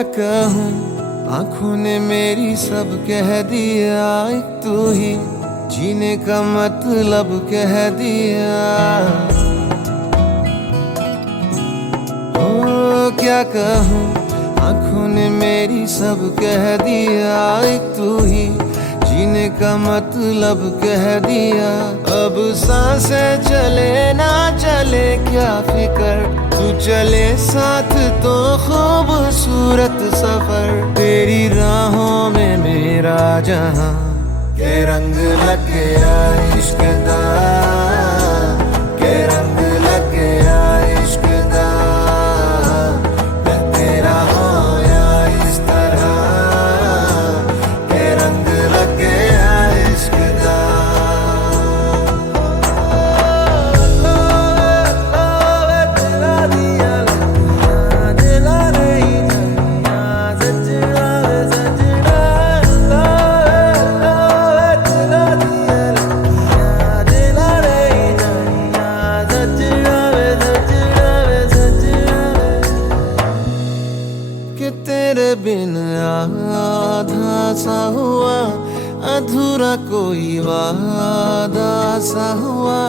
क्या कहूँ, आंखों ने मेरी सब कह दिया, एक तू ही जीने का मतलब कह दिया। ओ क्या कहूँ, आंखों ने मेरी सब कह दिया, एक तू ही जीने का मतलब कह दिया। अब सांसें चले ना चले क्या फिकर, तू चले साथ तो खूबसूरत सफर। तेरी राहों में मेरा जहां के रंग लग गया इश्क दा, के रंग लग गया इश्क दा। मैं तेरा होया इस तरह, के रंग लग गया इश्क दा। तेरे बिन आधा सा हुआ, अधूरा कोई वादा सा हुआ।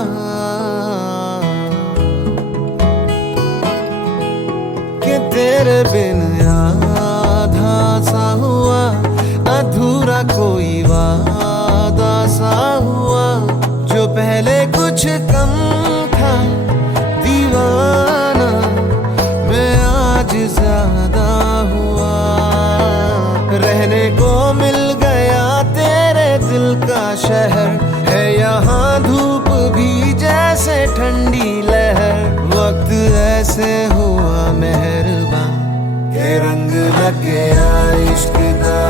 कि तेरे बिन आधा सा हुआ, अधूरा कोई वादा सा हुआ। जो पहले कुछ कम था दीवाना, मैं आज ज्यादा हुआ। रहने को मिल गया तेरे दिल का शहर, है यहाँ धूप भी जैसे ठंडी लहर। वक्त ऐसे हुआ मेहरबान, के रंग लग गया इश्क दा,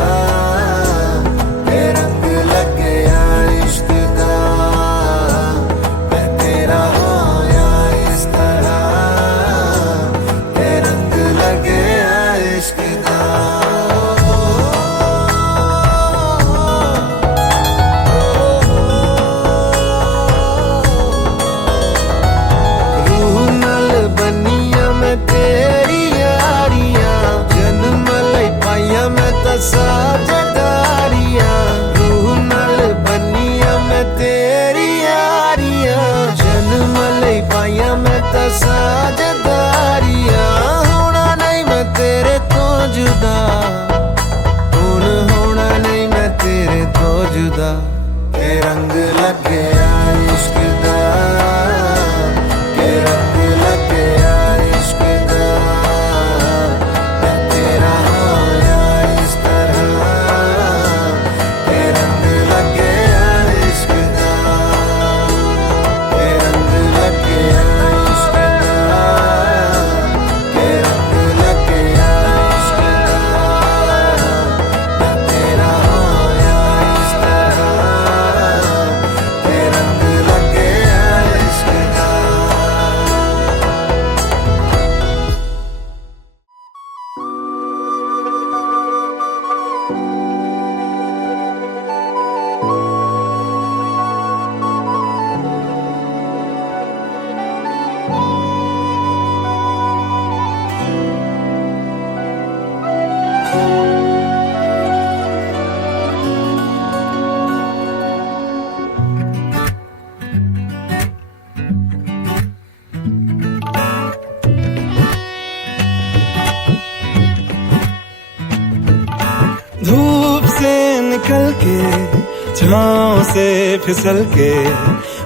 के रंग लग गया इश्क दा। मैं तेरा होया इस तरह, के रंग लग गया इश्क दा। साझेदारियां रूह नाल बनिया मैं तेरी यारियां, जन्म लई पाइया मैं तां साझेदारियां। होना नहीं मैं तेरे तो जुदा, हुण होना नहीं मैं तेरे तो जुदा। के रंग लग गया इश्क दा, के रंग लग गया इश्क दा। मैं तेरा होया इस तरह, के रंग लग गया इश्क दा, के रंग लग गया इश्क दा, के रंग लग गया इश्क दा। मैं तेरा होया इस तरह, के रंग लग गया इश्क दा। धूप से निकल के छाँव से फिसल के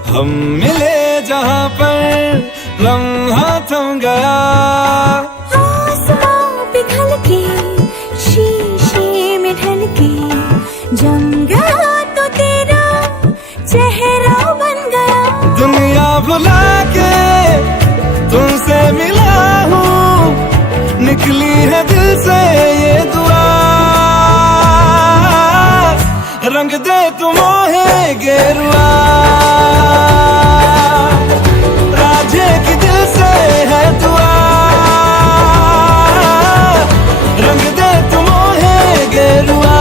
हम मिले जहाँ पर लम्हा थम गया। आसमां पिघल के शीशे में ढल के जम गया तो तेरा चेहरा बन गया। दुनिया भुला के तुमसे मिला हूँ, निकली है दिल से ये दुआ। रंग दे तुम मोहे गेरुआ, राजे की दिल से है दुआ। रंग दे तुम मोहे गेरुआ,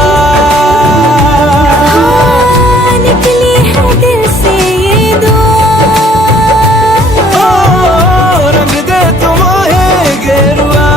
निकली है दिल से ये दुआ। रंग दे तुम मोहे गेरुआ।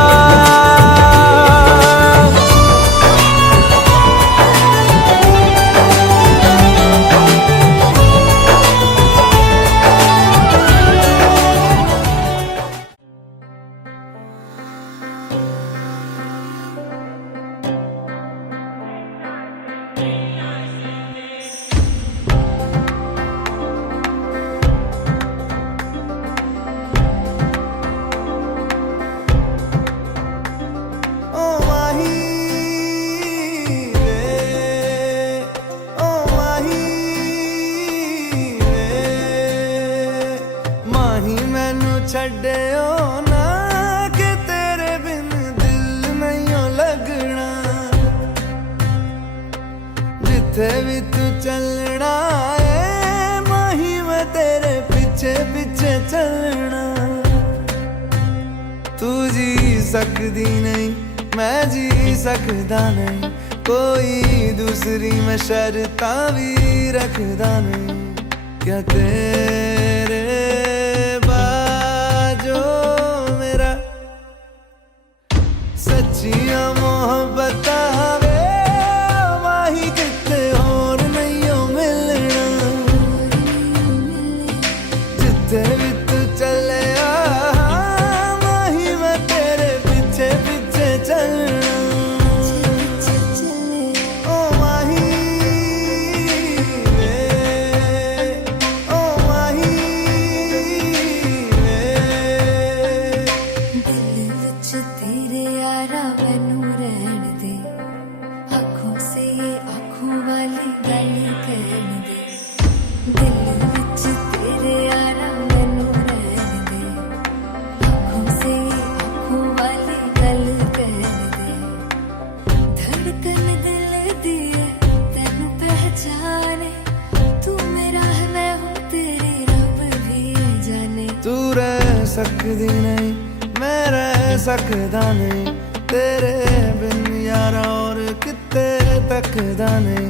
तू जी सकदी नहीं, मैं जी सकदा नहीं, कोई दूसरी मैं शर्तां भी रखदा नहीं। क्या तेरे बाजो मेरा सच्चियां मोहब्बतां वे माही किते होर नहीं ओ मिलना, जिथे भी तू चले माही मैं तेरे पीछे पीछे चलना। ओ माही वे, ओ माही वे। दिल विच तेरे यारा मैनू रहन दे, आँखों से आँखों वाली गल कहन दे। दिल विच तेरे यारा मैनू रहन दे, आँखों से आँखों वाली गल कहन दे। धड़कन दिल दी है तैनू पहचाने, तू मेरा है मैं हूँ तेरी रब भी जाने। तू रह सकदी नहीं, मैं रह सकदा नहीं, तेरे बिन यारा और किते तकदा नहीं।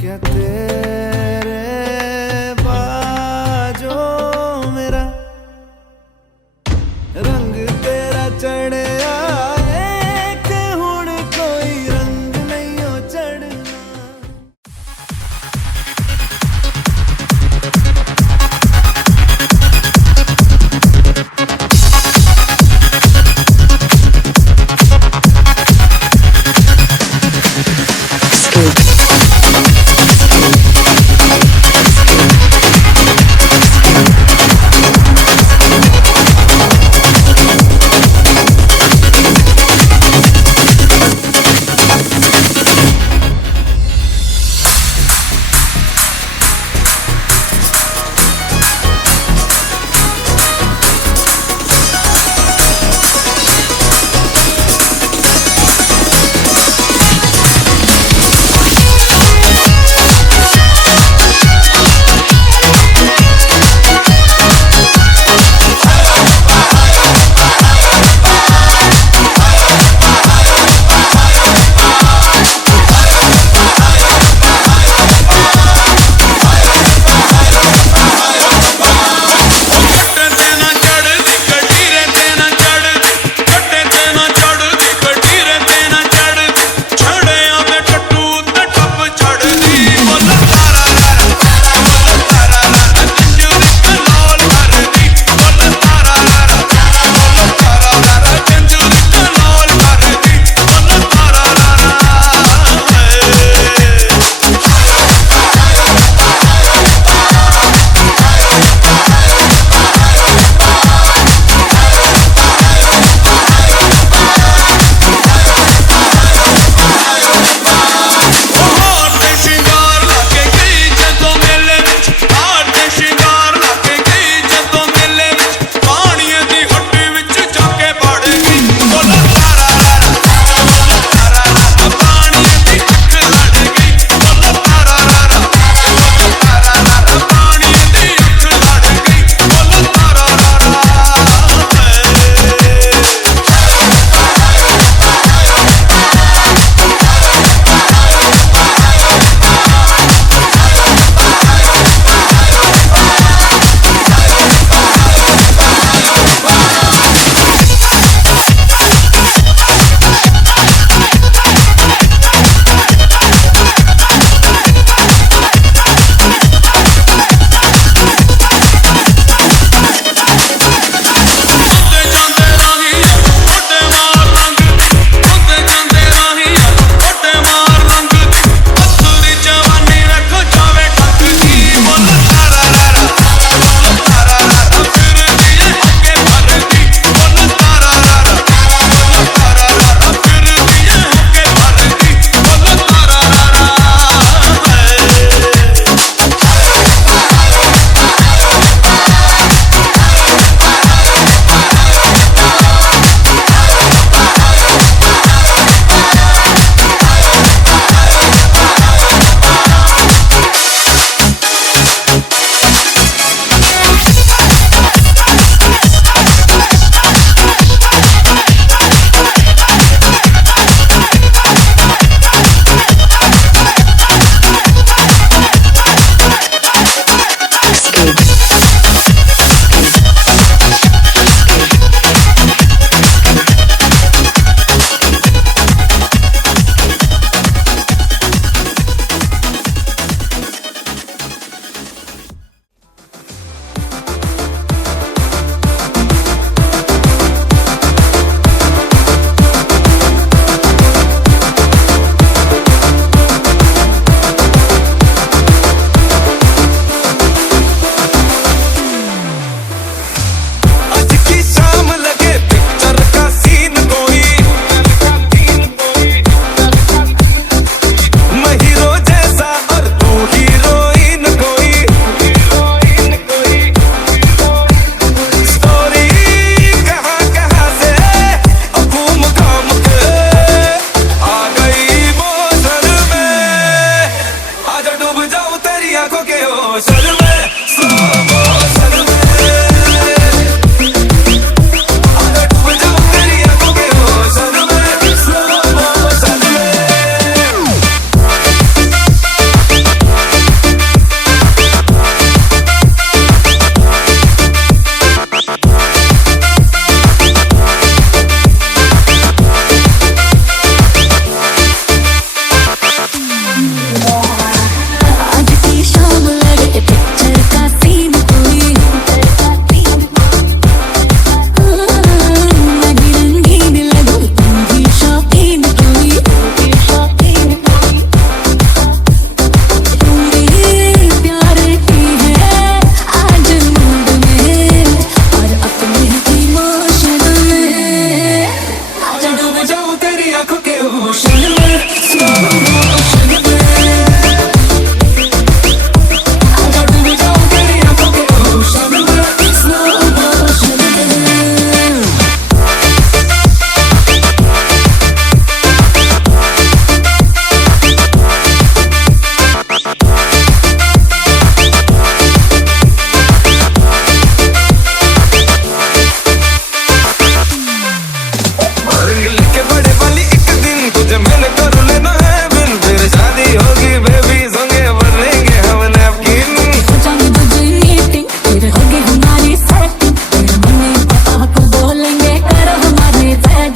क्या तेरे बाजो मेरा रंग तेरा चढ़े आए कि हुण कोई रंग नहीं हो चढ़ना।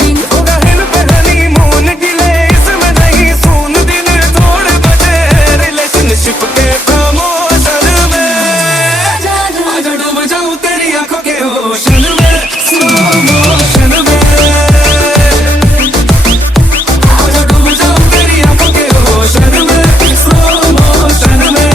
दिन होगा हिल पे हनीमून गिले इसमें नहीं सून दिन थोड़े बजे रिलेशनशिप के प्रमोशन में आजा डूब जाऊं तेरी आंखों के ओशन में स्लो मोशन में आजा डूब जाऊं तेरी आंखों के ओशन में स्लो मोशन में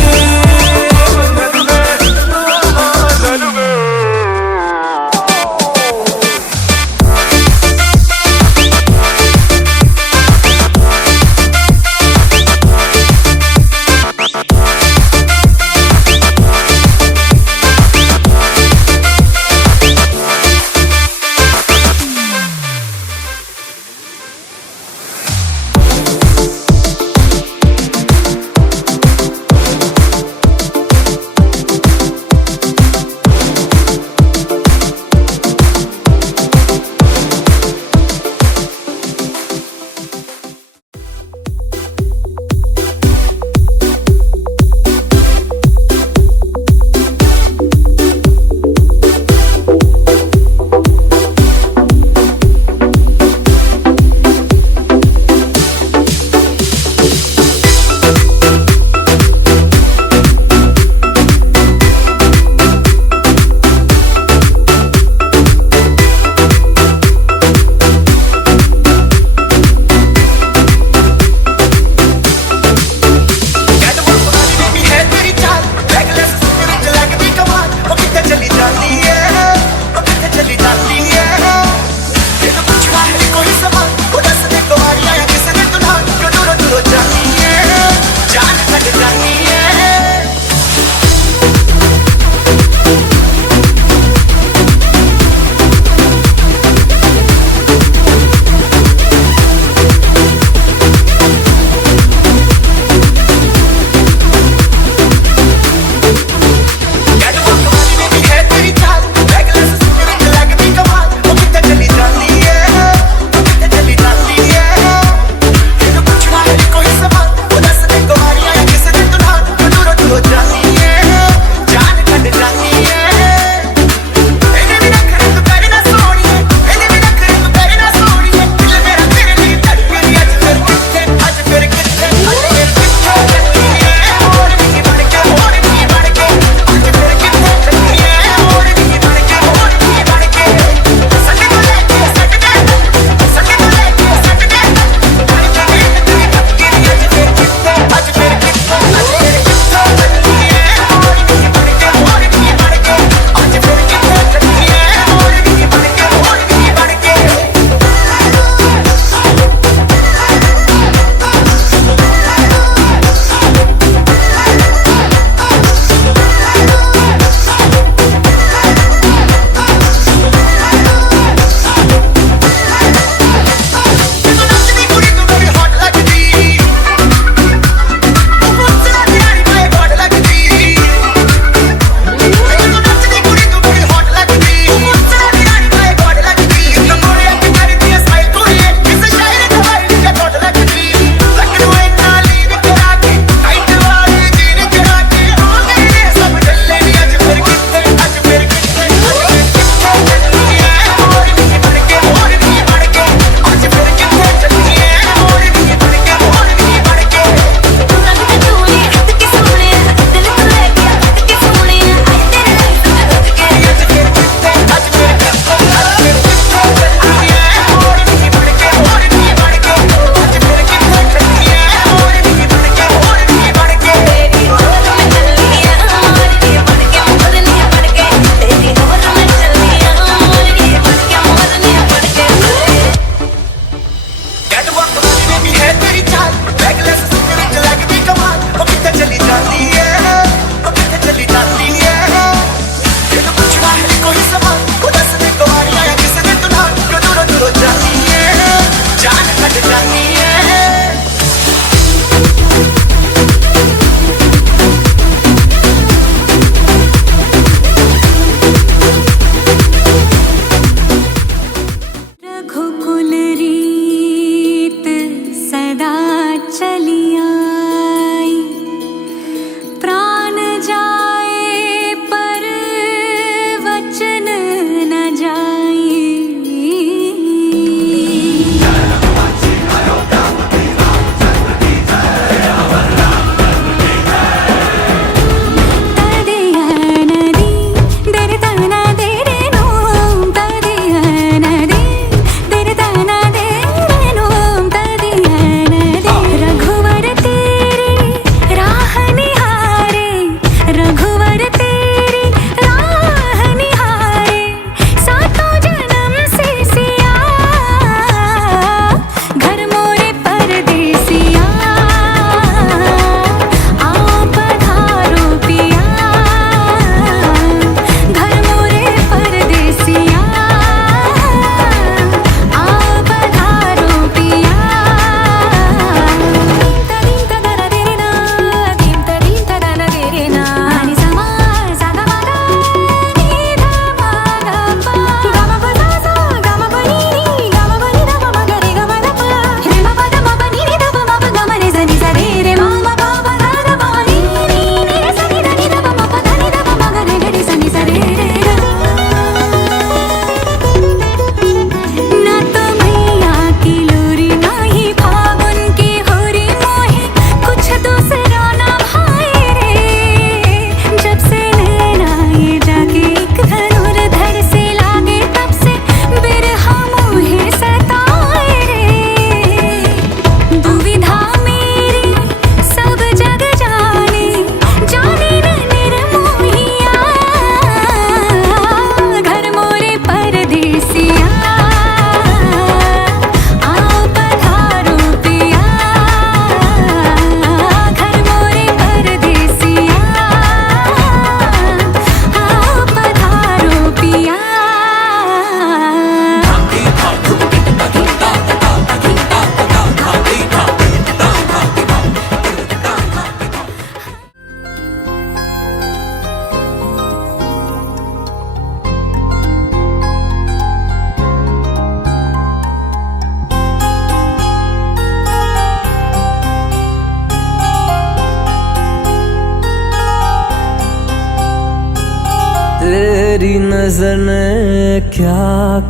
तेरी नजर ने क्या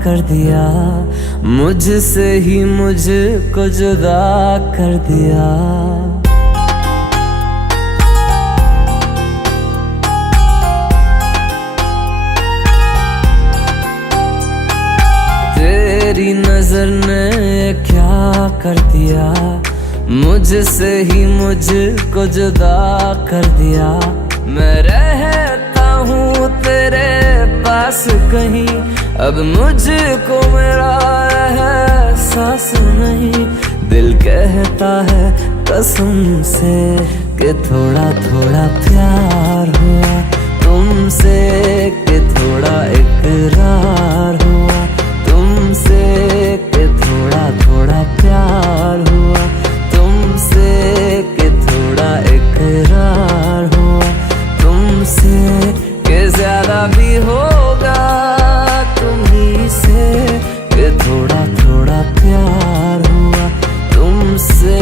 कर दिया, मुझसे ही मुझको जुदा कर दिया। तेरी नजर ने क्या कर दिया, मुझसे ही मुझको जुदा कर दिया। मैं रहता हूँ तेरे पास कहीं, अब मुझको मेरा एहसास नहीं। दिल कहता है कसम से कि थोड़ा थोड़ा प्यार हुआ तुमसे, कि थोड़ा इकरार हुआ तुमसे, कि थोड़ा थोड़ा प्यार हुआ तुमसे, कि थोड़ा इकरार हुआ तुमसे, कि ज्यादा भी होगा तुम्ही से, कि थोड़ा थोड़ा प्यार हुआ तुमसे।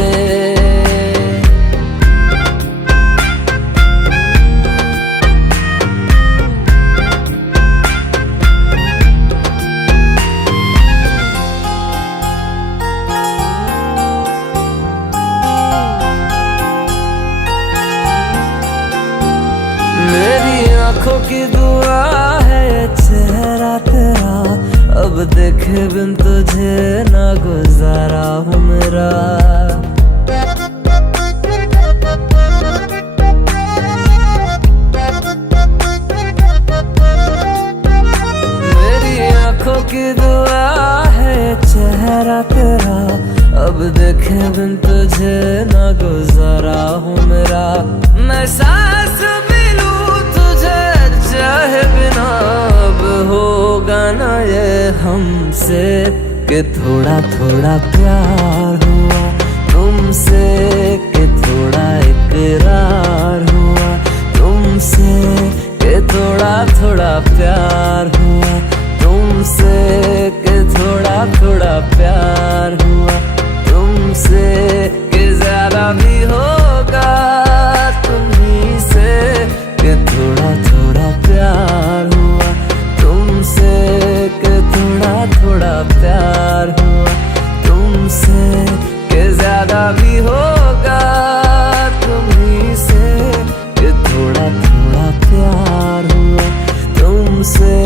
मेरी आंखों की दुआ है चेहरा तेरा, अब देखे बिन तुझे ना गुजारा हूँ मेरा। मेरी आंखों की दुआ है चेहरा तेरा, अब देखे बिन तुझे ना गुजारा हूँ मेरा। मैं सांस भी लूं तुझे चाहे बिना, अब होगा ना ये हमसे, कि थोड़ा थोड़ा प्यार हुआ तुमसे, कि थोड़ा इकरार हुआ तुमसे, कि थोड़ा थोड़ा प्यार हुआ तुमसे, कि थोड़ा थोड़ा प्यार हुआ तुमसे, कि ज्यादा भी होगा तुम्ही से, कि थोड़ा थोड़ा प्यार हुआ तुमसे, कि थोड़ा थोड़ा प्यार हुआ तुमसे, कि ज्यादा भी होगा तुम्ही से, कि थोड़ा थोड़ा प्यार हुआ तुमसे।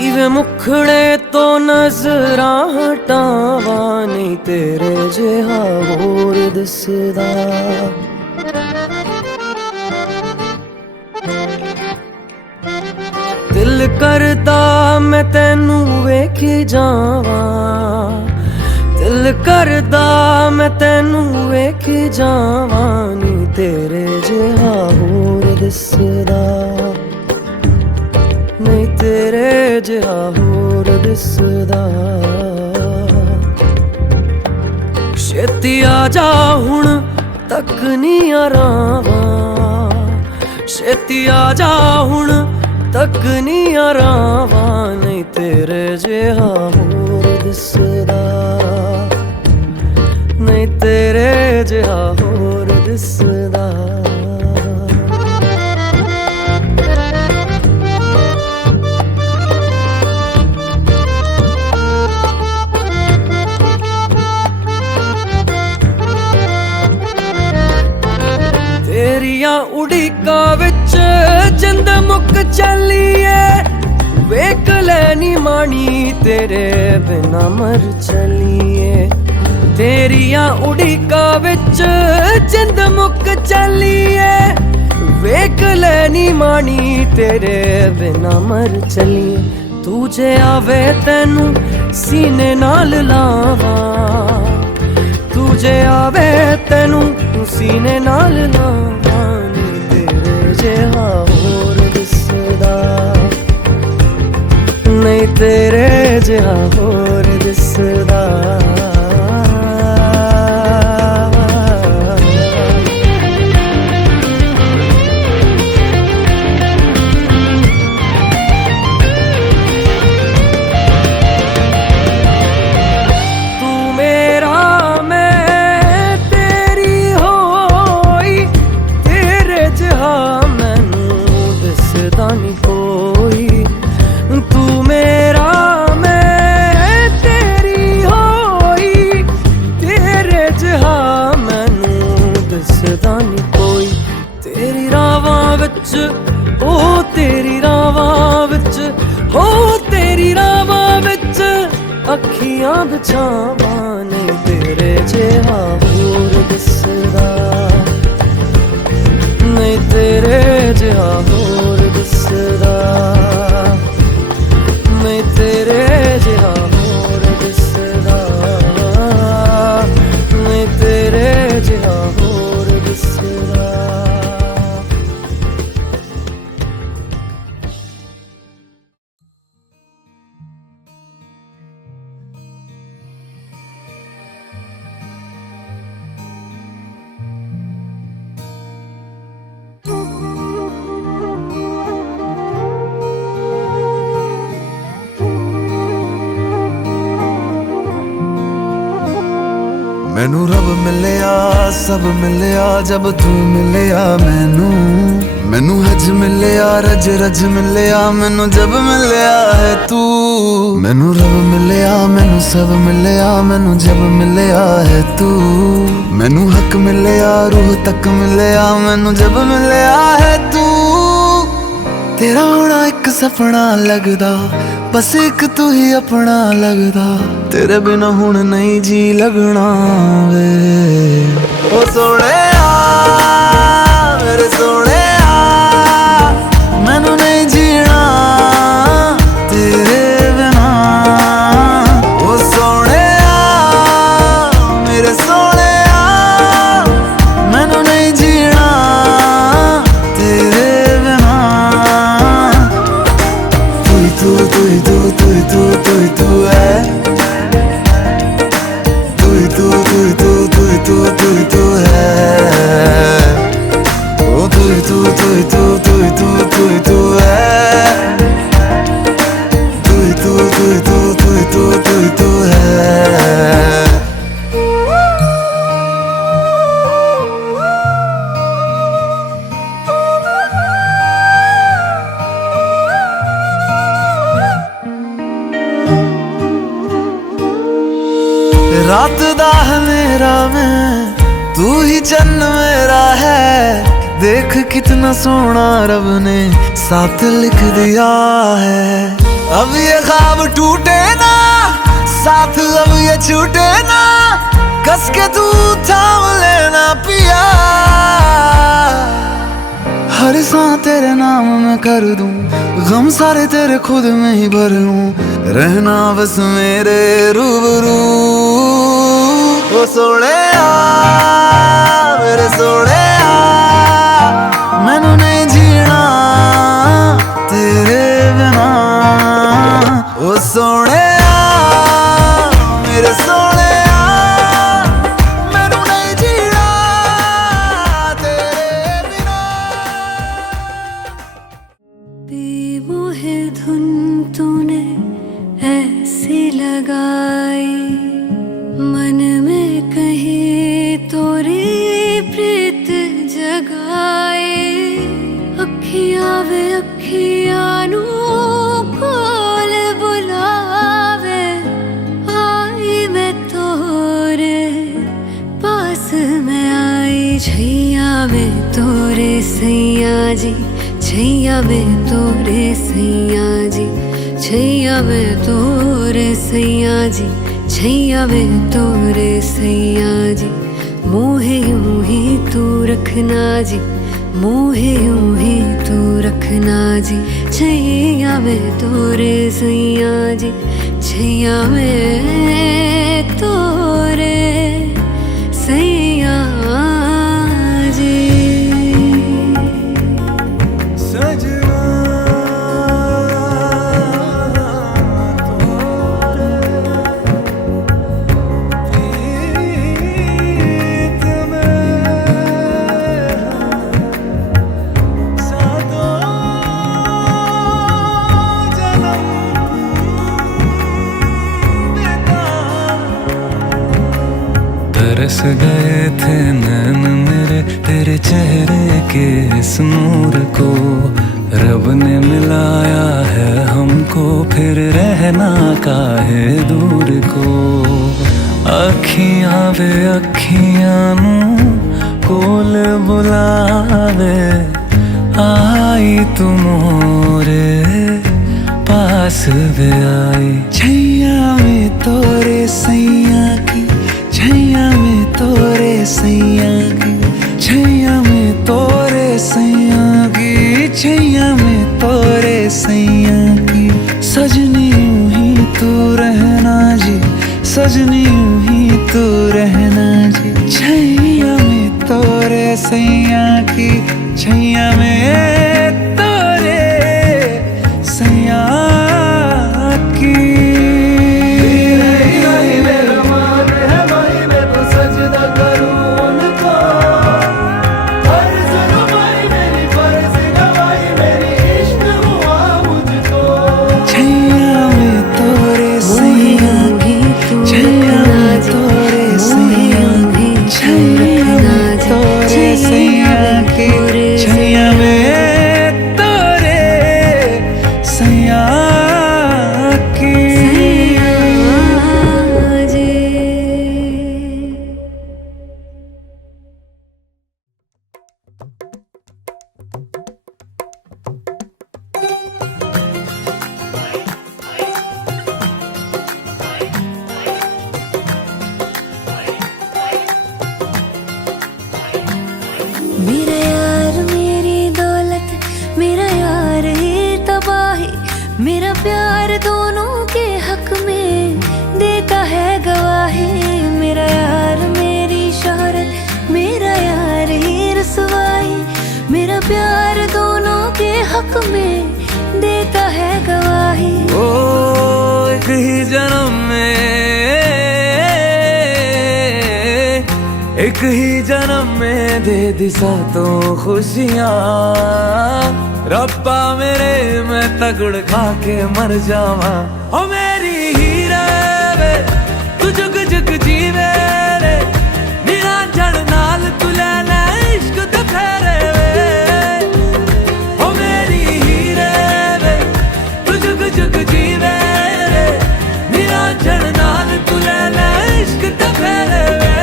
इवे मुखड़े तो नजरां हटावा, नहीं तेरे जिहा होर दिसदा। दिल करदा मैं तैनू वेखी जावा, दिल करदा मैं तैनू वेखी जावा, नहीं तेरे जिहा होर दिसदा, नहीं तेरे जिहा होर दिसदा। छेती आजा हुण तक नी आरावा, छेती आजा हुण तक नी आरावा, नहीं तेरे जिहा होर दिसदा, नहीं तेरे जिहा होर दिसदा। तेरिया उड़ीका विच जिंद मुक चलिए, वेख लैनी मानी तेरे बिना मर चलिए। तेरिया उड़ीका विच जिंद मुक चलिए, वेख लैनी मानी तेरे बिना मर चलिए। तुझे आवे तैनू सीने नाल लावा, तुझे आवे तैनू सीने नाल लावा, नी तेरे जिहा होर दिसदा, नहीं तेरे जिहा होर दिसदा। कोई तेरी रावां विच ओ तेरी रावां विच हो तेरी रावां विच अखियां बिछावां नहीं तेरे जिहा होर दिसदा नहीं तेरे जिहा होर दिसदा नहीं तेरे जिहा होर दिसदा नहीं तेरे जिहा होर दिसदा। मैनू रब मिलिया सब मिलिया जब तू मिलिया मैनू हज मिलिया रज रज मिलिया मैनू जब मिलिया है तू। मैनू रब मिलिया मैनू सब मिलिया मैनू जब मिलिया है तू। मैनू हक मिलिया रूह तक मिलिया मैनू जब मिलिया है तू। तेरा होना एक सपना लगदा बस एक तू ही अपना लगदा तेरे बिना हुण नहीं जी लगना वे ओ सोहणिया मेरे सोहणिया मैनू नहीं जीना तेरे बिना ओ सोहणिया मेरे सोहणिया मैनू नहीं जीना तेरे बिना। तू तू तू तू तू तू तू है तू तू तू तू तू तू तू तू है ओ तू तू तू तू तू तू तू तू है तू तू तू तू तू तू तू तू है। रात दा मेरा मैं तू ही चन्न मेरा है देख कितना सोना रब ने साथ लिख दिया है। अब ये ख्वाब टूटे ना साथ अब ये छूटे ना कस के तू थाम लेना पिया। हर सांस तेरे नाम में कर दूं गम सारे तेरे खुद में ही भर लूं रहना बस मेरे रूबरू ओ सोहणिया मेरे सोहणिया मैनू नहीं जीना तेरे बिना ओ सोहणिया मेरे सोहणिया मैनू नहीं जीना तेरे बिना। बेमोहे धुन तूने ऐसी लगाई मन में कहीं तोरी प्रीत जगाए अखियां वे अखियां नू कोल बुलावे आई मैं तोरे पास मैं आई छैया में तोरे सैया जी छैया में तोरे सैया जी छैया में तोरे सैया जी छैया में तोरे सैया जी मोहे यूं ही तू रखना जी मोहे यूं ही तू रखना जी छैया में तोरे सैया जी छैया में तोरे सैया जी। तरस गए थे नैन मेरे तेरे चेहरे के इस नूर को रब ने मिलाया है हमको फिर रहना काहे दूर को। अखियां वे अखियां नू कोल बुलावे, आई तू मोरे पास वे आई। छैया में तोरे सैया की, छैया में तोरे सैया की, छैया में तोरे सैया की, छैया में तोरे सैया की। सजनी यूं ही तू रहना जी, सजनी यूं ही तू रहना जी। छैया में तोरे सैया की, छैया में तोरे सैया की। मेरा मान है भाई, मैं तो सजदा करूं उनको। फर्ज गवाई मेरी, फर्ज गवाई मेरी, इश्क हुआ मुझको। छैया में तोरे सैया की, छैया में तोरे सैया की, छैया में तोरे सैया की, छैया में तोरे सैया की। मेरा यार मेरी दौलत, मेरा यार ही तबाही, मेरा प्यार दोनों के हक में देता है गवाही। मेरा यार मेरी शोहरत, मेरा यार ही रसवाई, मेरा प्यार दोनों के हक में देता है गवाही। ओ एक ही जन्म में, एक ही जन्म में दे दी सातों खुशियाँ। रब्बा मेरे मैं तगड़ खा के मर जावा। ओ मेरी हीरे वे तू जुग जुग जीवे रे, निरा जड़ नाल तू ले ले इश्क तो फेरे वे। ओ मेरी हीरे वे तू जुग जुग जीवे रे, निरा जड़ नाल तू ले ले इश्क तो फेरे वे।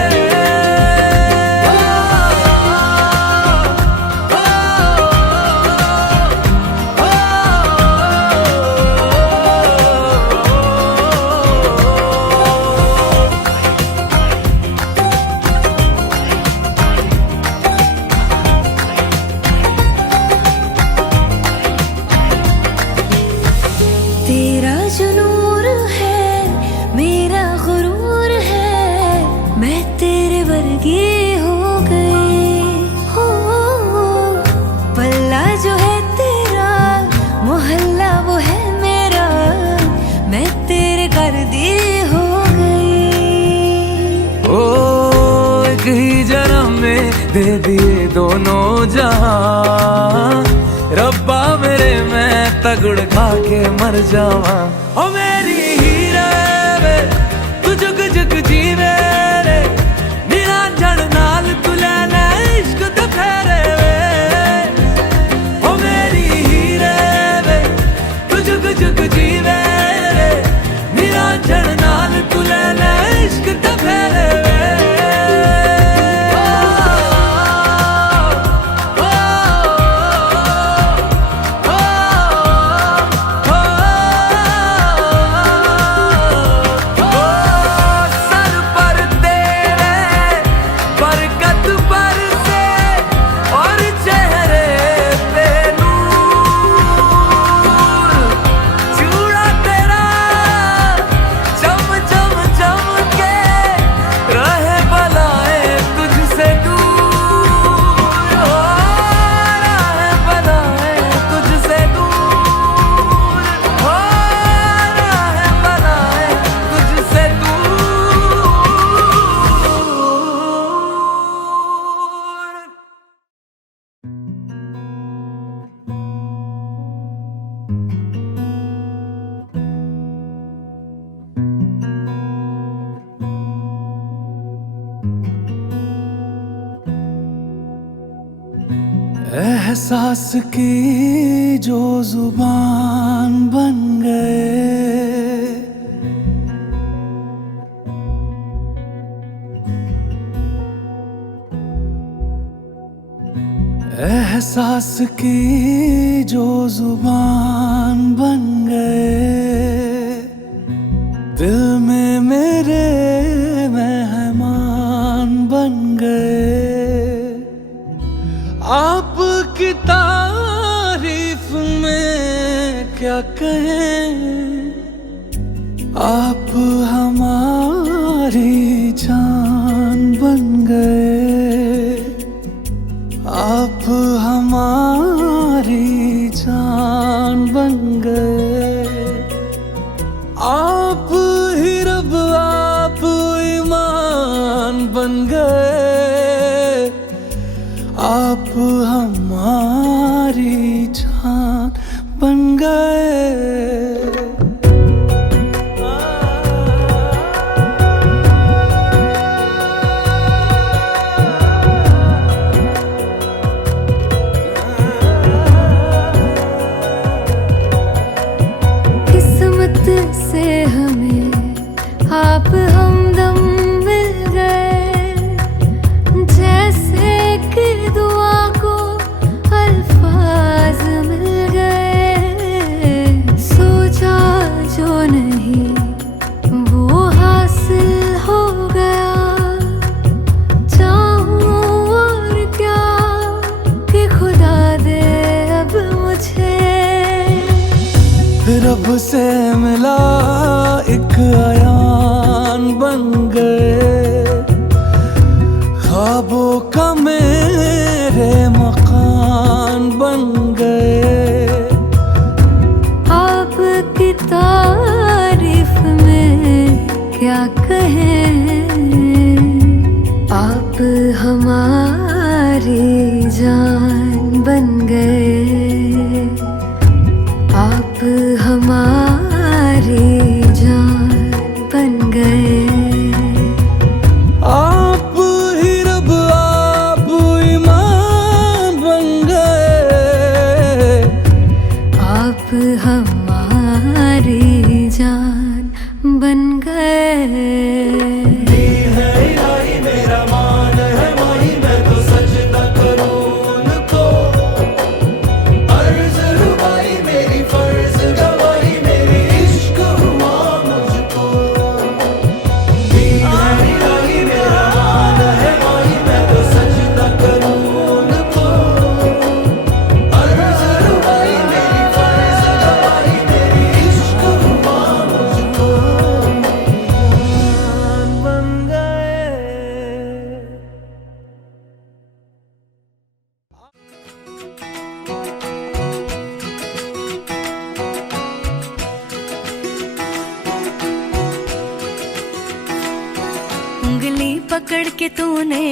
तेरा जो नूर है मेरा गुरूर है, मैं तेरे वर्गी हो गई हो। पल्ला जो है तेरा, मोहल्ला वो है मेरा, मैं तेरे कर दी हो गई। ओ एक ही जन्म में दे दिए दोनों जहां। रब्बा मेरे मैं तगड़ खा के मर जावा। ओ मेरी हीरे वे तू जुग जुग जीवे रे, निरा जड़ नाल तू ले ले इश्क तो फेरे वे। ओ मेरी हीरे वे तू जुग जुग जीवे रे, निरा जड़ नाल तू ले ले इश्क तो फेरे वे। एहसास की जो जुबान बन गए, एहसास की जो जुबान बन गए, दिल में मेरे मेहमान बन गए। आपकी तारीफ में क्या कहें, आप हमारी जान बन गए, आप हमारी जान बन गए। आप ही रब, आप ईमान बन गए, आप हमारी जान बन गए। से हमें आप हमदम मिल गए, जैसे कि दुआ को अल्फाज मिल गए। सोचा जो नहीं वो हासिल हो गया, चाहूं और क्या कि खुदा दे अब मुझे। रब से मिला एक आयान बन गए, ख्वाबों का मेरे मकान बन गए। आपकी तारीफ में क्या कहें, आप हमारी जान बन गए, आप हमारी जान बन गए। आप ही रब, आप ईमान बन गए, आप हमारी जान बन गए। मेरा मान है माही, मैं तो सजदा करूं उनको। अर्ज़ रुबाई मेरी फर्ज गवाही, मेरी इश्क हुआ मुझको। इलाही मेरा मान है माही, मैं तो सजदा करूं उनको। अर्ज़ रुबाई मेरी फर्ज गवाही, मेरी इश्क हुआ मुझको। जान बन गए। उंगली पकड़ के तूने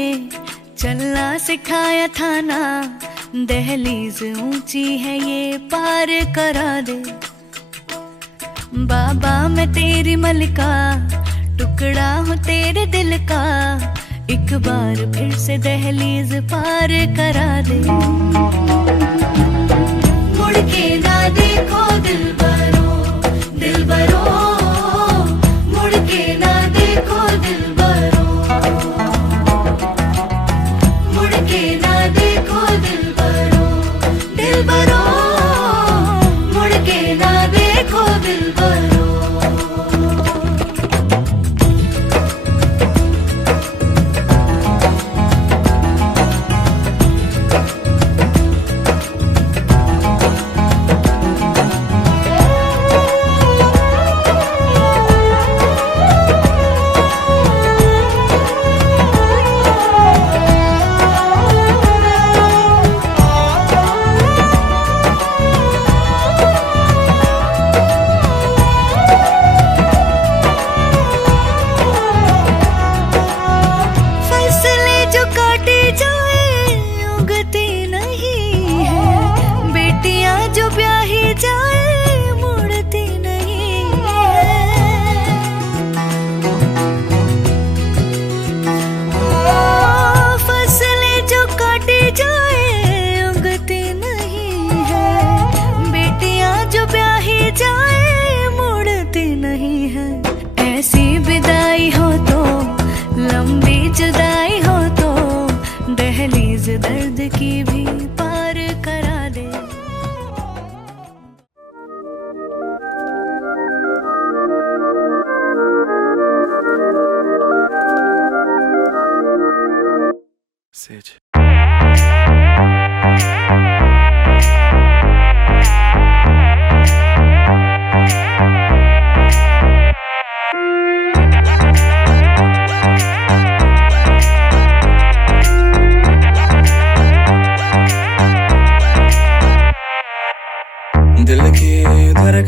चलना सिखाया था ना, दहलीज ऊंची है ये पार करा दे। बाबा मैं तेरी मलिका, टुकड़ा हूँ तेरे दिल का, एक बार फिर से दहलीज पार करा दे। मुड़ के ना देखो दिलबरो, दिलबरो, मुड़ के ना देखो दिलबरो, मुड़ के ना देखो दिलबरो, दिलबरो, मुड़ के ना देखो दिलबरो।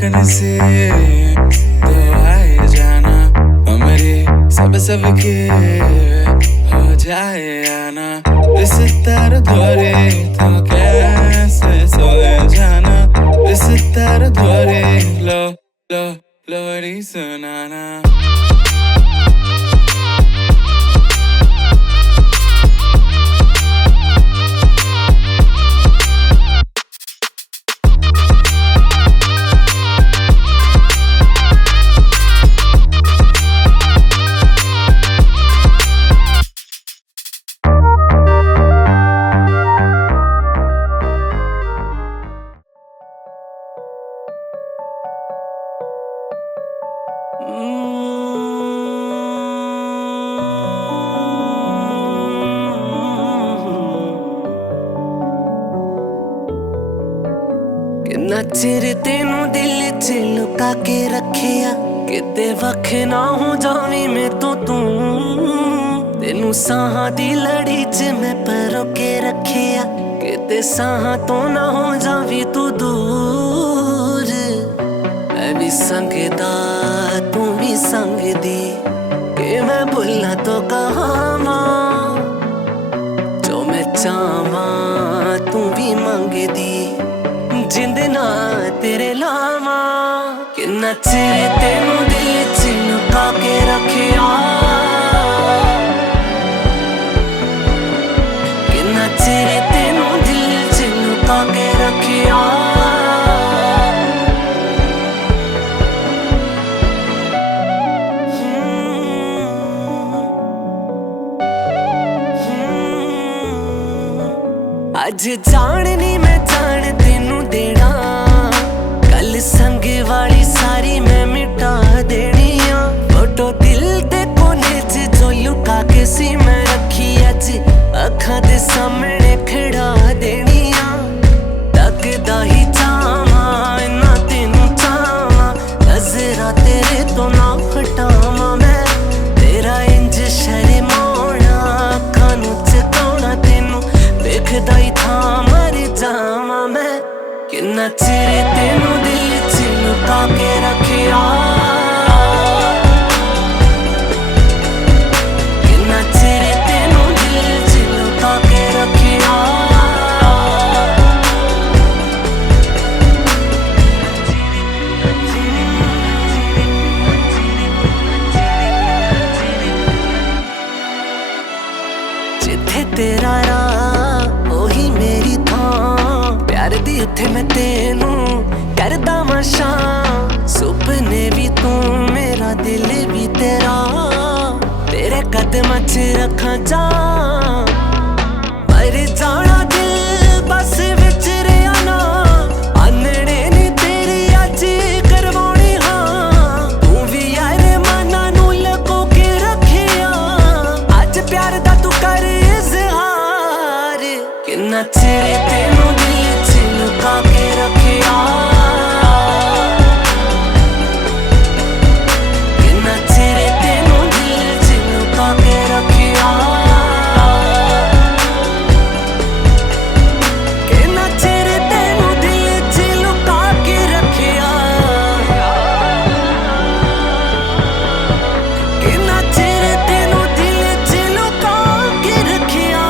धड़कन से तो आए जाना, हमारे सबके हो जाए आना। इस तरह धोरे तो कैसे सोए जाना, इस तरह धोरे लो लो लोरी सुनाना। किन्ना चिर तेनू दिल च लुका के रखिया, किते वख ना हो जावी मैं तो तू। तेनू साहां दी लड़ी च मैं परो के रखिया, किते साहां तो ना हो जावी तू दूर। मैं भी संगदा तू भी संग दी, कि मैं भुला तो कहां जो मैं चाहवा तू भी मंगदी। जिंद ना तेरे लावा, किन्ना चिर तेनू दिल च लुका के रखिया, किन्ना चिर तेनू दिल च लुका के रखिया। अज जाननी मैं जान तेनू देना, कल संग वाली सारी मैं मिटा देनिया। फोटो दिल दे कोने च जो लुका के सी मैं रखी, अज अखां दे सामने खड़ा देनिया। तकदा ही चाहवा इन्ना तेनू चाहवा, नजरा तेरे तो ना हटावा मैं। तेरा इंज शर्माना अखां नू चकाउणा, तेनू वेखदा ही था मर जावा मैं। किन्ना चिर तेनू दिल च लुका के रखिया, किन्ना चिर तेनू दिल च लुका के रखिया। जिथे तेरा राह ओही मेरी थां, प्यार दी उत्थे मैं तेनू करदा मशा। सुपने भी तू मेरा दिल भी तेरा, तेरे कदमां च रखां जा। मर जाना दिल बस विच रेहा ना, आनने नी तेरी अज करवानी हां। तू भी यार माना नू लगो के रखिया, अज प्यार दा तू कर इजहार। किन्ना चिर तेनू दिल च लुका के रखिया, किन्ना चिर तेनू दिल च लुका के रखिया, किन्ना चिर तेनू दिल च लुका के रखिया, किन्ना चिर तेनू दिल च लुका के रखिया।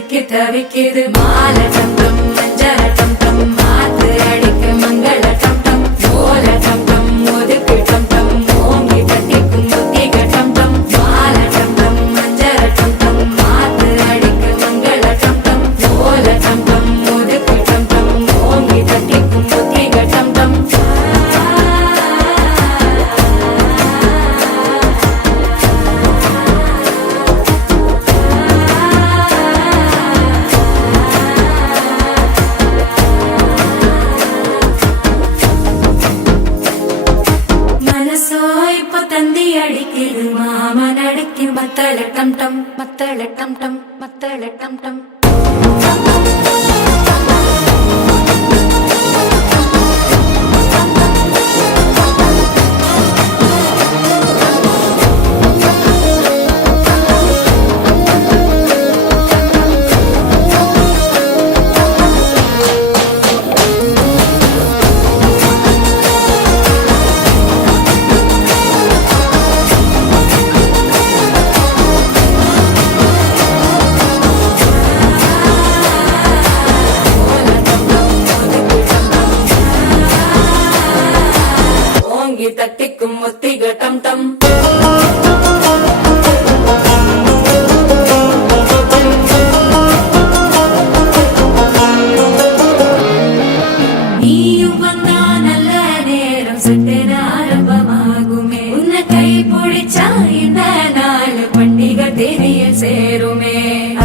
தவிக்குது மாலை டம் டம் மஞ்சள் டம் டம் மாத்து அடிக்க மங்கள டம் டம் ஓல டம் டம் ஒதுக்கு டம் டம் ஓங்கி தட்டிக்கும் புத்திக டம் டம் மாலை டம் டம் மஞ்சள் டம் டம் மாத்து அடிக்க மங்கள டம் டம் ஓல டம் டம் ஒதுக்கு டம் டம் ஓங்கி தட்டிக்கும் புத்திக டம் டம் அடிக்குது மாமன் அடிக்கு மத்தள டம் டம் மத்தள டம் டம் மத்தள டம் டம் தட்டிக்கும் முத்திக டம் டம் நீயும் வந்தா நல்ல நேரம் சட்டென ஆரம்பமாகுமே உன்னை கை பிடிச்சா இந்த நாள் பண்டிகை தேதியில் சேருமே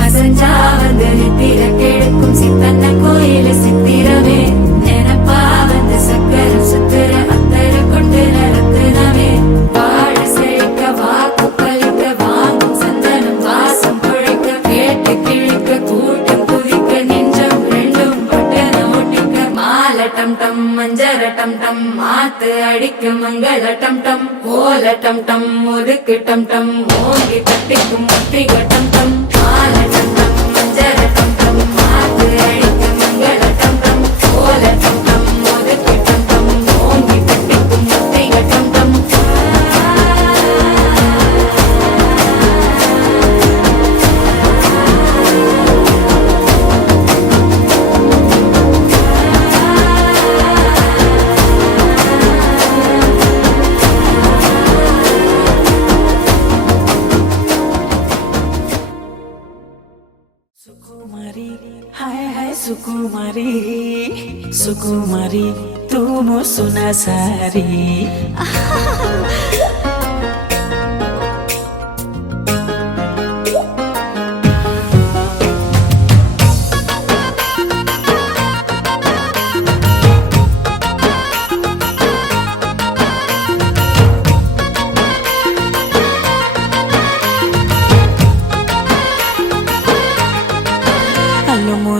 அசஞ்சா வந்து நித்திர கெடுக்கும் சித்தன்ன கோயில சித்திரமே நினப்பா வந்து சக்கர சுத்திர அத்தர கொண்டு நடத்துனவே வாழ செழிக்க வாக்கு பலிக்க வாங்கும் சந்தனம் வாசம் பொழைக்க கேட்டு கிழிக்க கூட்டம் குதிக்க நெஞ்சம் ரெண்டும் பட்டன ஒட்டிக்க மாலை டம் டம் மஞ்சர டம் டம் மாத்து அடிக்க மங்கள டம் டம் ஓல டம் டம் ஒதுக்கு டம் டம் ஓங்கி தட்டிக்கும் முத்திக டம் டம் மாலை டம் டம் மஞ்சர டம் டம் மாத்து அடிக்க மங்கள டம் டம் ஓல டம் டம் ஒதுக்கு டம் டம் ஓங்கி தட்டிக்கும் முத்திக டம் டம் सुकुमारी हाय हाय सुकुमारी सुकुमारी तू मो सुना सारी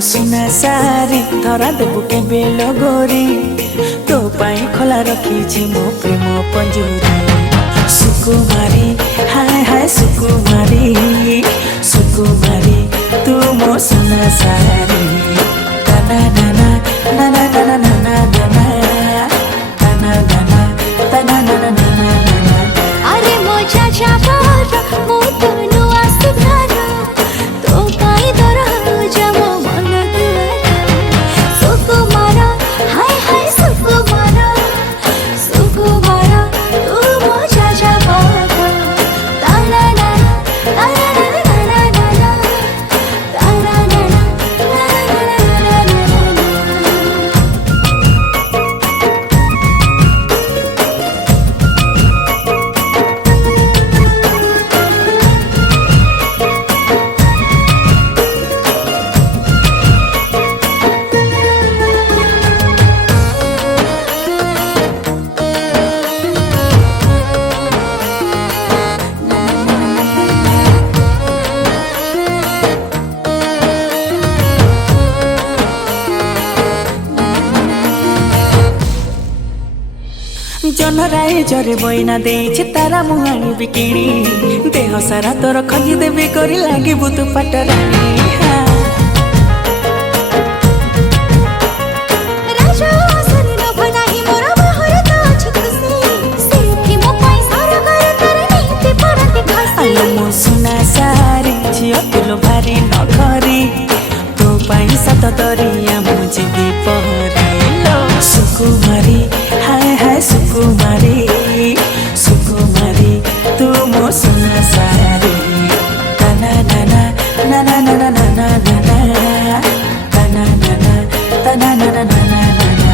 सुना सारी धरा देबु के बेलो गोरी तो पाई खोला रखी मो प्रेम पंजूरी सुकुमारी हाय हाय सुकुमारी सुकुमारी तू मो सुना सारी तना नाना नाना नाना नाना नाना तना नाना तना नाना नाना नाना अरे मोजा जाबार मो तनु आसुधार तो पाई दरा जमो जनराए जरे बइना देइछे तारा मुहानी बिकिनी देह सारा तोर खजी देबे करी लागी बुत पटरानी राजा सन न बनाही मोरा बाहर तो छिकसी सेठी मो पैसा रे कर नीति पड़ती खसी अलो मो सुना सारी झियो तुलो जो भारी नखरी तो पाई सात दरिया मु जीवी पहरी लो सुकुमारी हाय हाय सुकुमारी सुकुमारी तू मो सुना सारी तना तना na na na na na na na na ta na na na ta na na na na na na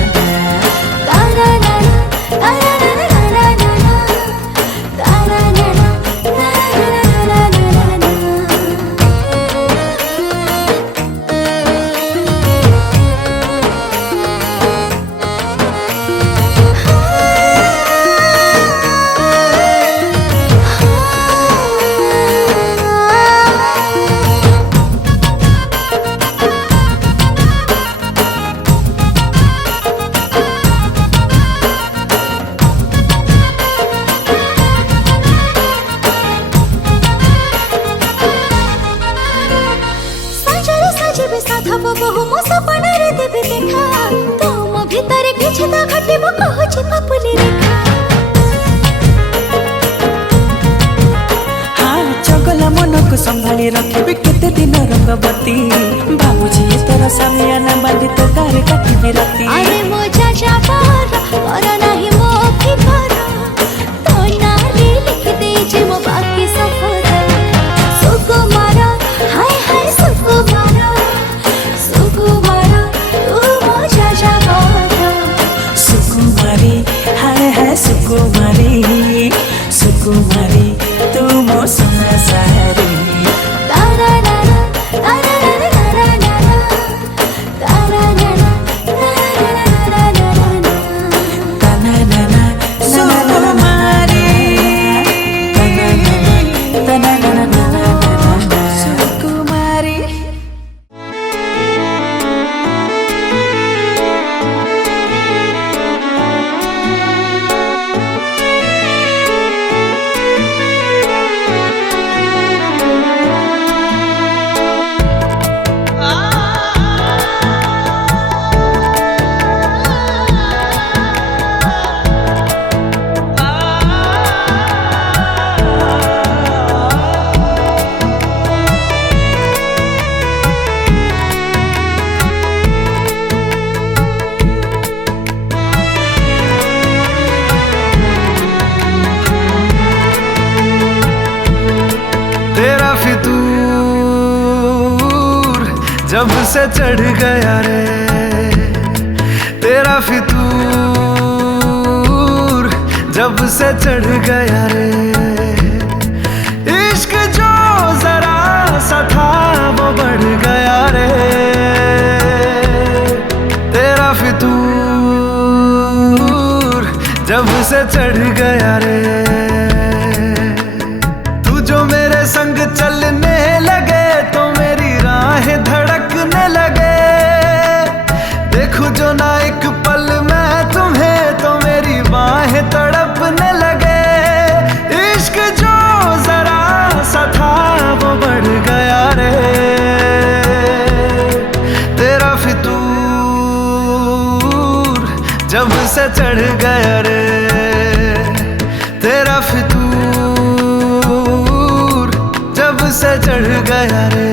ta na na na ta na na na na na ta na na na na na na संभाली रखी केते दिन रंगवती बाबूजी तोर सामियाना बांधी तो गारे काटी बिरती अरे मोजा जाबारा और नहीं मो फिकरा तो नाली लिख दे जे मो बाकी सफर सुकुमारा हाय हाय सुकुमारा सुकुमारा तू मोजा जाबारा सुकुमारी हाय हाय सुकुमारी सुकुमारी तू मो सुना सारी जब से चढ़ गया रे तेरा फितूर जब से चढ़ गया रे इश्क जो जरा सा था वो बढ़ गया रे तेरा फितूर जब से चढ़ गया रे तू जो मेरे संग चलने लगे तो मेरी राहें धड़कने लगे देखूं जो ना एक पल मैं तुम्हें तो मेरी बाहें तड़पने लगे इश्क जो जरा सा था वो बढ़ गया रे तेरा फितूर जब से चढ़ गया रे तेरा फितूर जब से चढ़ गया रे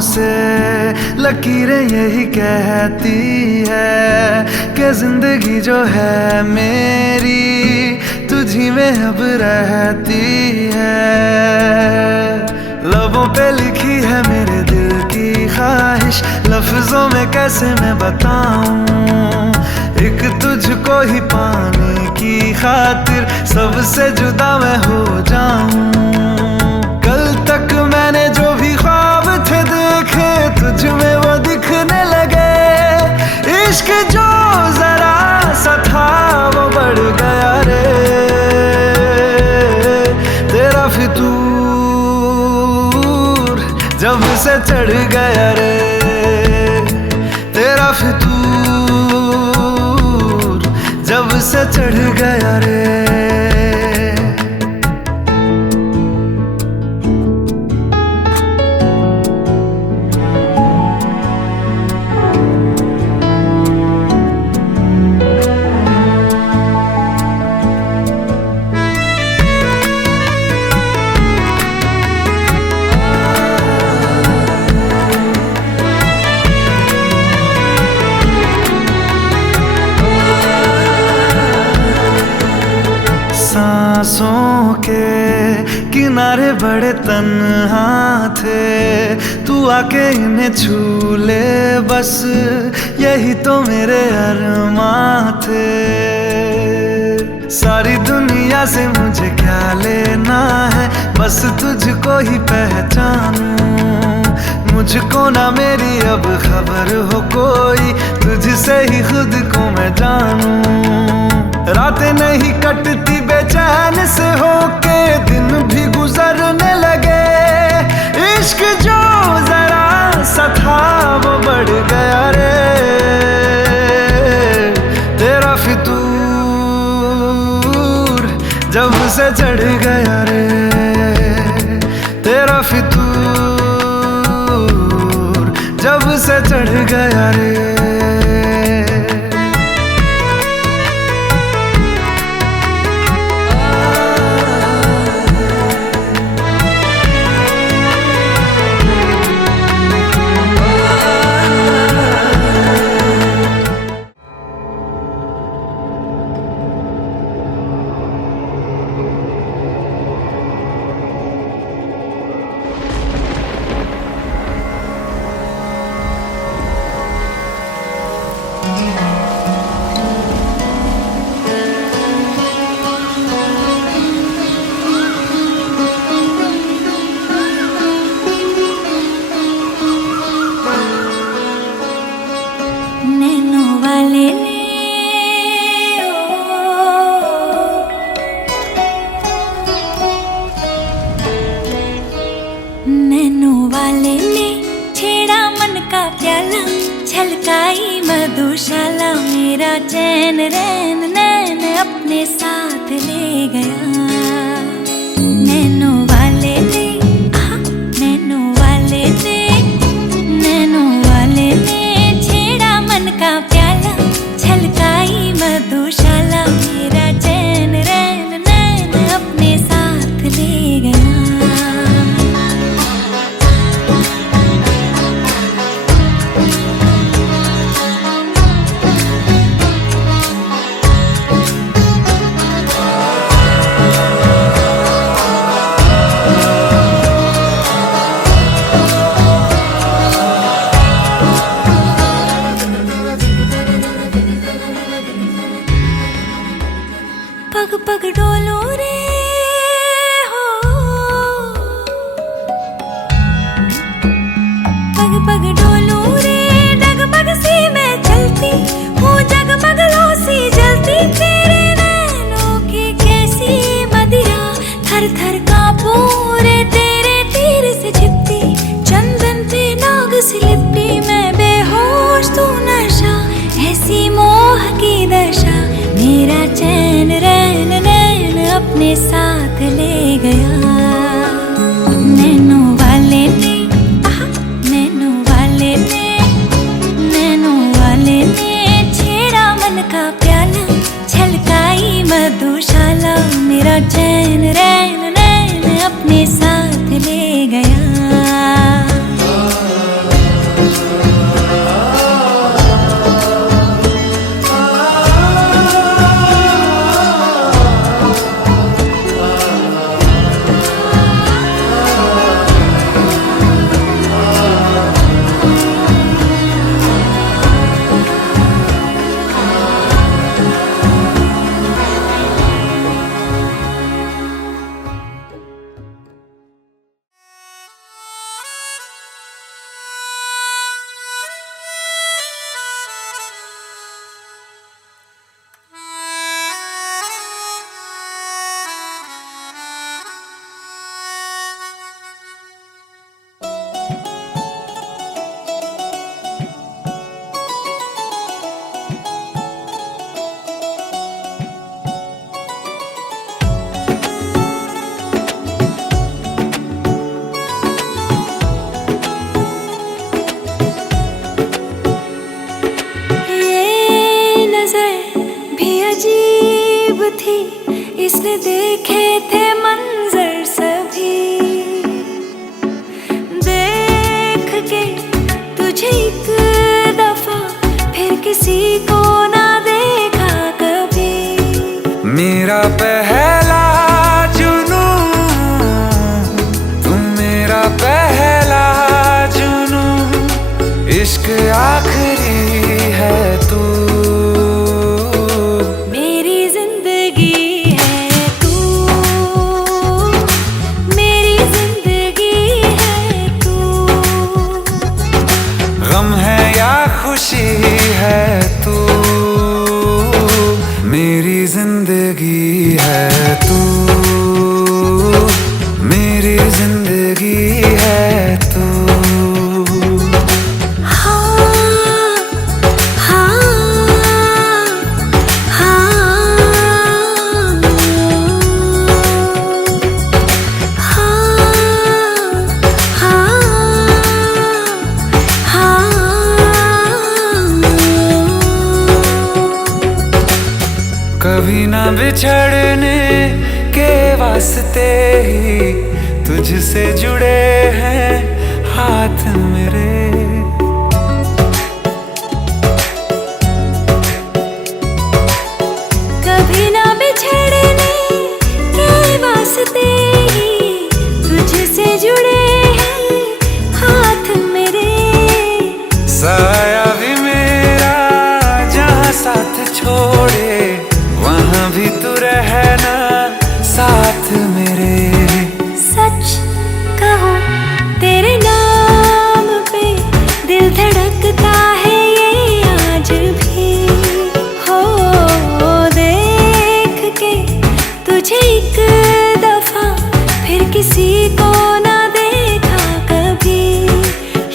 से लकीरें यही कहती है कि जिंदगी जो है मेरी तुझी में अब रहती है लबों पे लिखी है मेरे दिल की ख्वाहिश लफ्जों में कैसे मैं बताऊं एक तुझको ही पाने की खातिर सबसे जुदा मैं हो जाऊं कल तक मैंने जो भी ख्वाहिश चढ़ गया रे तेरा फितूर, जब से चढ़ गया रे। सांसों के किनारे बड़े तन्हा थे, तू आके इन्हें छू ले बस, यही तो मेरे अरमां थे। सारी दुनिया से मुझे क्या लेना है, बस तुझको ही पहचानूं। मुझको ना मेरी अब खबर हो कोई, तुझसे ही खुद को मैं जानूं। रातें नहीं कटती बेचैन से होके, दिन भी गुजरने लगे। इश्क जो जरा सा था वो बढ़ गया रे तेरा फितूर, जब से चढ़ गया रे तेरा फितूर, जब से चढ़ गया रे। नैनों वाले ने छेड़ा मन का प्याला, छलकाई मधुशाला, मेरा चैन रैन नैन अपने साथ ले गया। नैनों वाले ने नैनों वाले ने नैनों वाले ने छेड़ा मन का प्याला, छलकाई मधुशाला, मेरा चैन रैन नैन अपने साथ ले गया। पग पग डोलो रे हो, पग पग डोलो रे, डगमग सी मैं चलती हूँ, जगमग लो सी जलती, तेरे नैनों की कैसी मदिरा, थर थर कांपूं रे तेरे तीर से छिपती, चंदन पे नाग सी लिपटी, मैं बेहोश तू नशा, ऐसी मोह की दशा, मेरा चैन रैन नैन अपने साथ ले गया। नैनों वाले ने नैनों वाले ने नैनों वाले ने छेड़ा मन का प्याला, छलकाई मधुशाला, मेरा चैन रैन नैन अपने साथ ले गया। थी, इसने देखे थे मंजर सभी। देख के तुझे एक दफा फिर किसी को ना देखा कभी। मेरा पहला जुनूं, तुम मेरा पहला जुनूं, इश्क आखिरी है तू। मेरी जिंदगी है तू, मेरी जिंदगी है तू। गम है या खुशी है तू, मेरी जिंदगी है तू, मेरी जिंदगी है तू। कभी ना बिछड़ने के वास्ते ही तुझसे जुड़े हैं हाथ मेरे। कभी ना बिछड़ने के वास्ते ही तुझसे जुड़े हैं हाथ मेरे। साया भी मेरा जहाँ साथ छोड़े, वहाँ भी तू रहना साथ मेरे। सच कहो तेरे नाम पे दिल धड़कता है ये आज भी। हो देख के तुझे एक दफा फिर किसी को ना देखा कभी।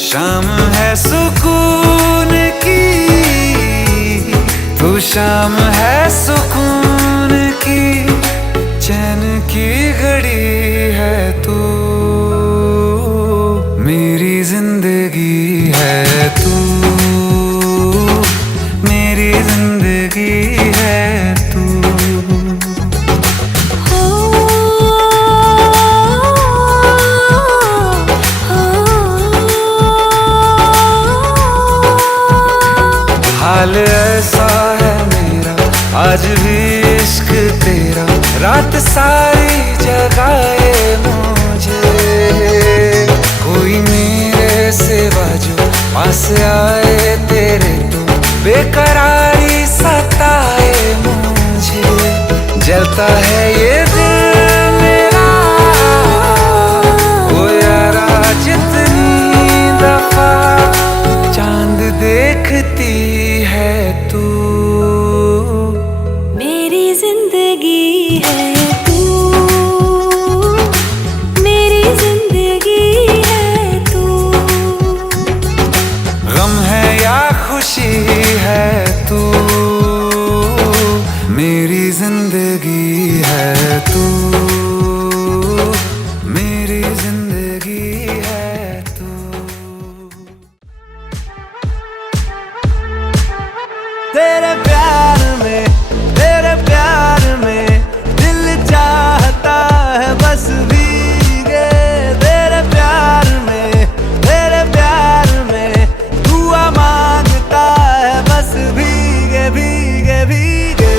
शाम है सुकून की, तू शाम है सुकून की, चैन की घड़ी है तू। मेरी जिंदगी है तू, मेरी जिंदगी है तू। हाल ऐसा है मेरा आज भी इश्क तेरा, रात सारी जगाए मुझे। कोई मेरे सिवा जो पास आए तेरे, तो बेकरारी सताए मुझे। जलता है ये दिल मेरा, ओ यारा जितनी दफा चांद देखती है तू। मेरी जिंदगी है तू, मेरी जिंदगी है तू। गम है या खुशी है तू, मेरी जिंदगी है तू, मेरी जिंदगी है तू। तेरे प्यार में, तेरे प्यार में दिल चाहता है बस भीगे। तेरे प्यार में, तेरे प्यार में दुआ मांगता है बस भीगे भीगे भीगे।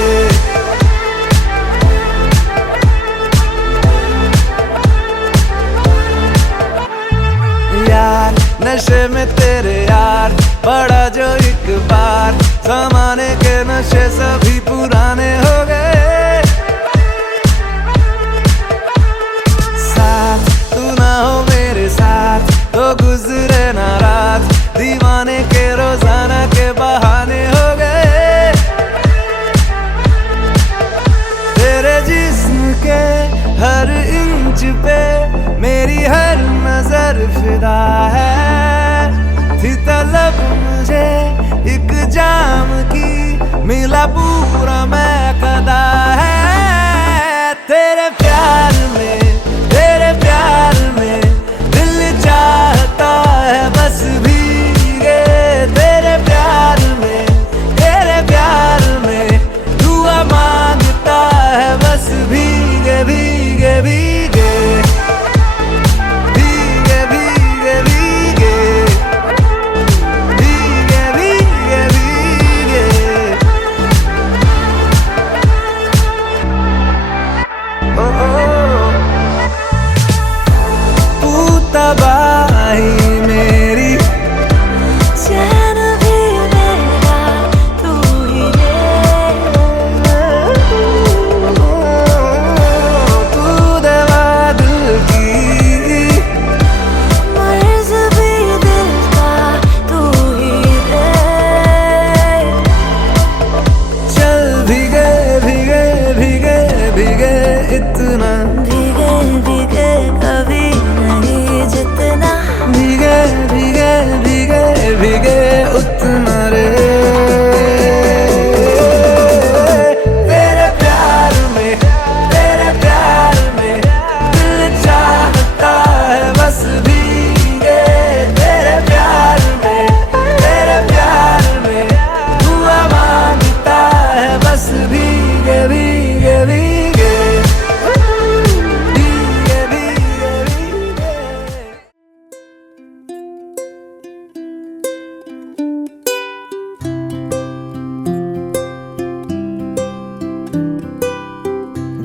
यार नशे में तेरे यार पड़ा जो एक बार, जमाने के नशे सभी पुराने हो गए। साथ तू ना हो मेरे साथ तो गुजरे ना रात, दीवाने के रोजाना के बहाने हो गए। तेरे जिस्म के हर इंच पे मेरी हर नजर फिदा है। थी तलब मुझे एक जाम की, मिला पूरा मैं कदा है। तेरे प्यार में, तेरे प्यार में दिल चाहता है बस भीगे। तेरे प्यार में, तेरे प्यार में दुआ मांगता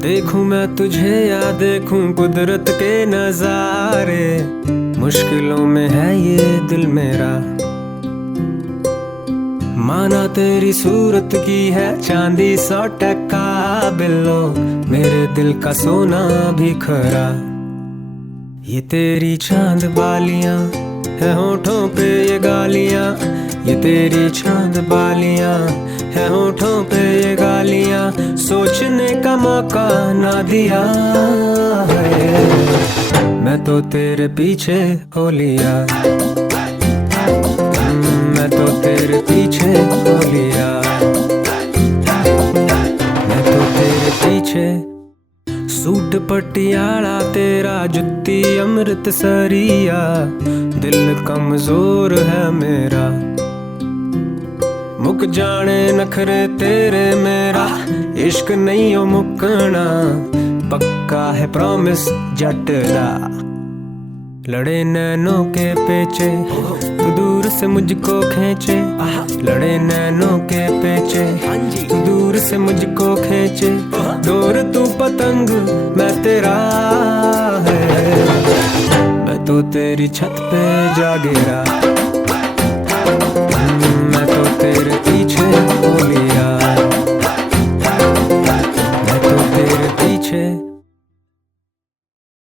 देखूं मैं तुझे या देखूं कुदरत के नजारे, मुश्किलों में है ये दिल मेरा। माना तेरी सूरत की है चांदी 100% बिल्लो, मेरे दिल का सोना भी खरा। ये तेरी चांद बालियां है होठों पे ये गालियां, ये तेरी चांद बालियां है होठों पे ये गालियां, सोचने का मौका ना दिया है। मैं तो तेरे पीछे हो लिया, मैं तो तेरे पीछे हो लिया, मैं तो तेरे पीछे। सूट पटियाला तेरा जुत्ती अमृतसरिया, दिल कमजोर है मेरा। मुक जाने नखरे तेरे मेरा, इश्क नहीं हो मुकना, पक्का है प्रॉमिस जट दा। लड़े नैनों के पेचे तू दूर से मुझको खींचे, लड़े नैनों के पेचे तू दूर से मुझको खींचे, दूर तू पतंग मैं तेरा है। मैं तो तेरी छत पे जा गिरा, मैं तो तेरे पीछे हो लिया, मैं तो तेरे पीछे